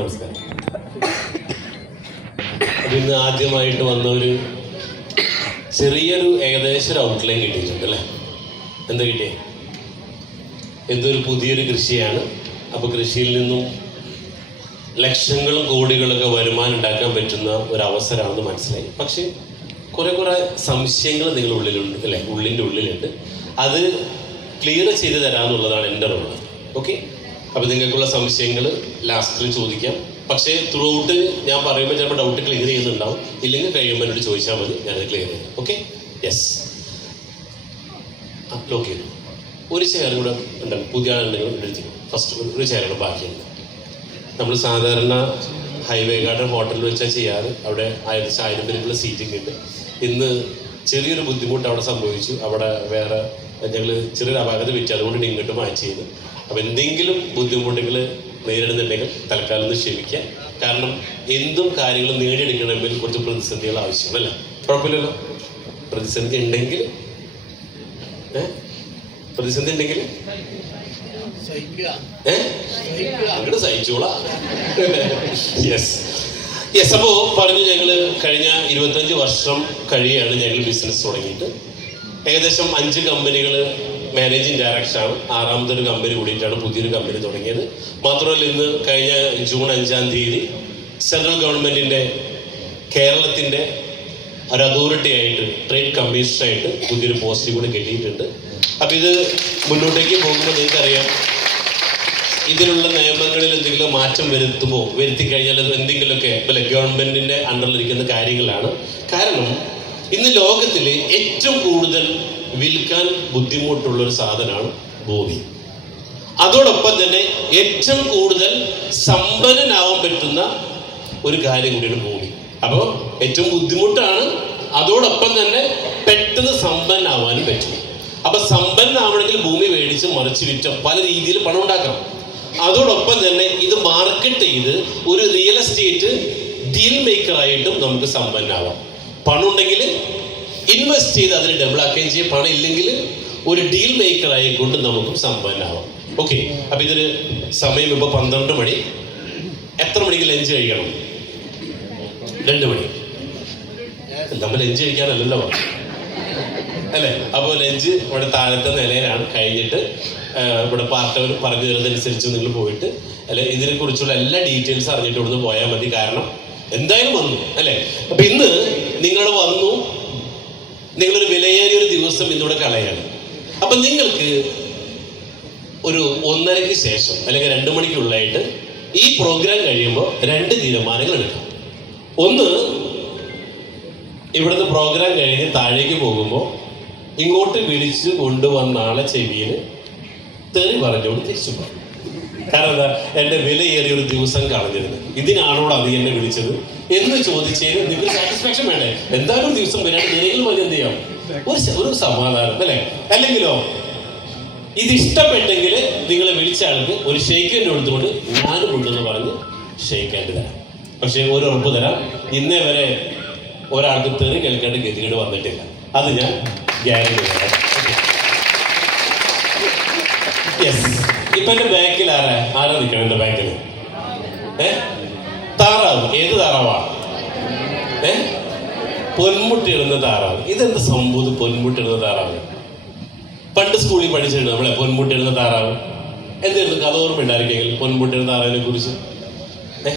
നമസ്കാരം. ഇന്ന് ആദ്യമായിട്ട് വന്ന ഒരു ചെറിയൊരു ഏകദേശം ഒരു ഔട്ട്ലൈൻ കിട്ടിയിട്ടുണ്ട് അല്ലേ? എന്താ കിട്ടിയേ? എന്തൊരു പുതിയൊരു കൃഷിയാണ്. അപ്പോൾ കൃഷിയിൽ നിന്നും ലക്ഷങ്ങളും കോടികളൊക്കെ വരുമാനം ഉണ്ടാക്കാൻ പറ്റുന്ന ഒരു അവസരമാണെന്ന് മനസ്സിലായി. പക്ഷെ കുറെ സംശയങ്ങൾ നിങ്ങളുടെ ഉള്ളിലുണ്ട് അല്ലേ? ഉള്ളിൻ്റെ ഉള്ളിലുണ്ട്. അത് ക്ലിയർ ചെയ്ത് തരാമെന്നുള്ളതാണ് എൻ്റെ റോള്. ഓക്കെ, അപ്പോൾ നിങ്ങൾക്കുള്ള സംശയങ്ങൾ ലാസ്റ്റിൽ ചോദിക്കാം. പക്ഷേ ത്രൂ ഔട്ട് ഞാൻ പറയുമ്പോൾ ചിലപ്പോൾ ഡൗട്ട് ക്ലിയർ ചെയ്യുന്നുണ്ടാവും. ഇല്ലെങ്കിൽ കഴിയുമ്പോൾ എന്നോട് ചോദിച്ചാൽ മതി, ഞാനത് ക്ലിയർ ചെയ്യാം. Okay, yes. ലോക്ക് ചെയ്തു. ഒരു ചെയർ കൂടെ ഉണ്ടല്ലോ, പുതിയ ആളുണ്ടെങ്കിൽ എടുത്തു. ഫസ്റ്റ് ഒരു ചെയർ കൂടെ ബാക്കിയുണ്ട്. നമ്മൾ സാധാരണ ഹൈവേ ഗാർഡൻ ഹോട്ടലിൽ വെച്ചാൽ ചെയ്യാറ്. അവിടെ 1000 പേരുള്ള സീറ്റിംഗ് ഉണ്ട്. ഇന്ന് ചെറിയൊരു ബുദ്ധിമുട്ട് അവിടെ സംഭവിച്ചു. അവിടെ വേറെ ഞങ്ങൾ ചെറിയൊരു അപാകത വെച്ചു, അതുകൊണ്ട് ഇങ്ങോട്ട് മാച്ച് ചെയ്തു. അപ്പം എന്തെങ്കിലും ബുദ്ധിമുട്ടുകൾ നേരിടുന്നുണ്ടെങ്കിൽ തൽക്കാലം ഒന്ന് ക്ഷമിക്കാം. കാരണം എന്തും കാര്യങ്ങളും നേടിയെടുക്കണമെങ്കിൽ കുറച്ച് പ്രതിസന്ധികൾ ആവശ്യമല്ല. കുഴപ്പമില്ലല്ലോ. പ്രതിസന്ധി ഉണ്ടെങ്കിൽ അങ്ങോട്ട് സഹിച്ചോളാം. യെസ്. അപ്പോൾ പറഞ്ഞു, ഞങ്ങൾ കഴിഞ്ഞ 25 വർഷം കഴിയാണ് ഞങ്ങൾ ബിസിനസ് തുടങ്ങിയിട്ട്. ഏകദേശം 5 കമ്പനികൾ മാനേജിങ് ഡയറക്ടറാണ്. 6ാമതൊരു കമ്പനി കൂടിയിട്ടാണ് പുതിയൊരു കമ്പനി തുടങ്ങിയത്. മാത്രമല്ല, ഇന്ന് കഴിഞ്ഞ ജൂൺ 5-ാം തീയതി സെൻട്രൽ ഗവൺമെൻറ്റിൻ്റെ കേരളത്തിൻ്റെ ഒരു അതോറിറ്റി ആയിട്ട്, ട്രേഡ് കമ്മീഷണറായിട്ട് പുതിയൊരു പോസ്റ്റ് കൂടി കിട്ടിയിട്ടുണ്ട്. അപ്പം ഇത് മുന്നോട്ടേക്ക് പോകുമ്പോൾ നിങ്ങൾക്കറിയാം, ഇതിലുള്ള നിയമങ്ങളിൽ എന്തെങ്കിലും മാറ്റം വരുത്തി കഴിഞ്ഞാൽ അത് എന്തെങ്കിലുമൊക്കെ ഗവൺമെൻറ്റിൻ്റെ അണ്ടറിലിരിക്കുന്ന കാര്യങ്ങളാണ്. കാരണം ഇന്ന് ലോകത്തിൽ ഏറ്റവും കൂടുതൽ വിൽക്കാൻ ബുദ്ധിമുട്ടുള്ളൊരു സാധനമാണ് ഭൂമി. അതോടൊപ്പം തന്നെ ഏറ്റവും കൂടുതൽ സമ്പന്നനാവാൻ പറ്റുന്ന ഒരു കാര്യം കൂടിയാണ് ഭൂമി. അപ്പോൾ ഏറ്റവും ബുദ്ധിമുട്ടാണ്, അതോടൊപ്പം തന്നെ പെട്ടെന്ന് സമ്പന്നനാവാനും പറ്റും. അപ്പൊ സമ്പന്നനാവണമെങ്കിൽ ഭൂമി മേടിച്ച് മറിച്ച് വിറ്റ പല രീതിയിൽ പണം ഉണ്ടാക്കാം. അതോടൊപ്പം തന്നെ ഇത് മാർക്കറ്റ് ചെയ്ത് ഒരു റിയൽ എസ്റ്റേറ്റ് ഡീൽ മേക്കറായിട്ടും നമുക്ക് സമ്പന്നനാവാം. പണം ഉണ്ടെങ്കിൽ ഇൻവെസ്റ്റ് ചെയ്ത് അതിനെ ഡബിൾ ആക്കുകയും ചെയ്യും. പണം ഇല്ലെങ്കിൽ ഒരു ഡീൽ മേക്കർ ആയിക്കൊണ്ട് നമുക്കും സമ്പന്നമാവാം. ഓക്കെ, അപ്പൊ ഇതൊരു സമയം ഇപ്പോൾ 12 മണി. എത്ര മണിക്ക് ലഞ്ച് കഴിക്കണം? 2 മണി. നമ്മൾ ലഞ്ച് കഴിക്കാനല്ലല്ലോ അല്ലേ? അപ്പോൾ ലഞ്ച് ഇവിടെ താഴത്തെ നിലയിലാണ്. കഴിഞ്ഞിട്ട് ഇവിടെ പാർട്ടവർ പറഞ്ഞു തരുന്നതനുസരിച്ച് നിങ്ങൾ പോയിട്ട് അല്ലെ ഇതിനെ കുറിച്ചുള്ള എല്ലാ ഡീറ്റെയിൽസ് അറിഞ്ഞിട്ട് ഇവിടുന്ന് പോയാൽ മതി. കാരണം എന്തായാലും വന്നു അല്ലേ? അപ്പൊ ഇന്ന് നിങ്ങൾ വന്നു, നിങ്ങളൊരു വിലയേറിയൊരു ദിവസം ഇന്നിവിടെ കളയാണ്. അപ്പം നിങ്ങൾക്ക് ഒരു 1:30-ക്ക് ശേഷം അല്ലെങ്കിൽ 2 മണിക്കുള്ളായിട്ട് ഈ പ്രോഗ്രാം കഴിയുമ്പോൾ 2 തീരുമാനങ്ങൾ എടുക്കാം. ഒന്ന്, ഇവിടുന്ന് പ്രോഗ്രാം കഴിഞ്ഞ് താഴേക്ക് പോകുമ്പോൾ ഇങ്ങോട്ട് വിളിച്ച് കൊണ്ടുവന്ന ആളെ ചെവിയിൽ തെറി പറഞ്ഞുകൊണ്ട് തിരിച്ചു പോകും. കാരണം എന്താ? എൻ്റെ വിലയേറിയൊരു ദിവസം കളഞ്ഞിരുന്നു, ഇതിനാണോട് അത് എന്നെ വിളിച്ചത് എന്ന് ചോദിച്ചതിന് നിങ്ങൾക്ക് സാറ്റിസ്ഫാക്ഷൻ വേണ്ടേ? എന്തായാലും ഒരു ദിവസം വരാൻ നിലയിൽ വന്ന് എന്ത് ചെയ്യാം? ഒരു സമാധാനം അല്ലേ? അല്ലെങ്കിലോ ഇത് ഇഷ്ടപ്പെട്ടെങ്കിൽ നിങ്ങളെ വിളിച്ച ആൾക്ക് ഒരു ഷെയ്ക്ക് ഹാൻഡ് കൊടുത്തുകൊണ്ട് ഞാനും ഉണ്ടെന്ന് പറഞ്ഞ് ഷെയ്ക്ക് ഹാൻഡ് തരാം. പക്ഷെ ഒരു ഉറപ്പ് തരാം, ഇന്നേ വരെ ഒരാൾക്ക് തെറി കേൾക്കേണ്ട ഗതികേട് വന്നിട്ടില്ല. അത് ഞാൻ ഗ്യാരണ്ടി തരാം. യെസ്. ഇപ്പൊ എന്റെ ബാക്കിൽ ആരാ നിൽക്കണം? എന്റെ ബാക്കിൽ താറാവ്. ഏത് താറാവാ? പൊന്മുട്ടിയിടുന്ന താറാവ്. ഇതെന്ത് സംഭവം? പൊന്മുട്ടിയിടുന്ന താറാവ് പണ്ട് സ്കൂളിൽ പഠിച്ചിട്ടുണ്ട് നമ്മളെ. പൊന്മുട്ടിയിടുന്ന താറാവ് എന്തായിരുന്നു? കഥ ഓർമ്മ ഉണ്ടായിരിക്കെങ്കിൽ പൊന്മുട്ടിയിടുന്ന താറാവിനെ കുറിച്ച്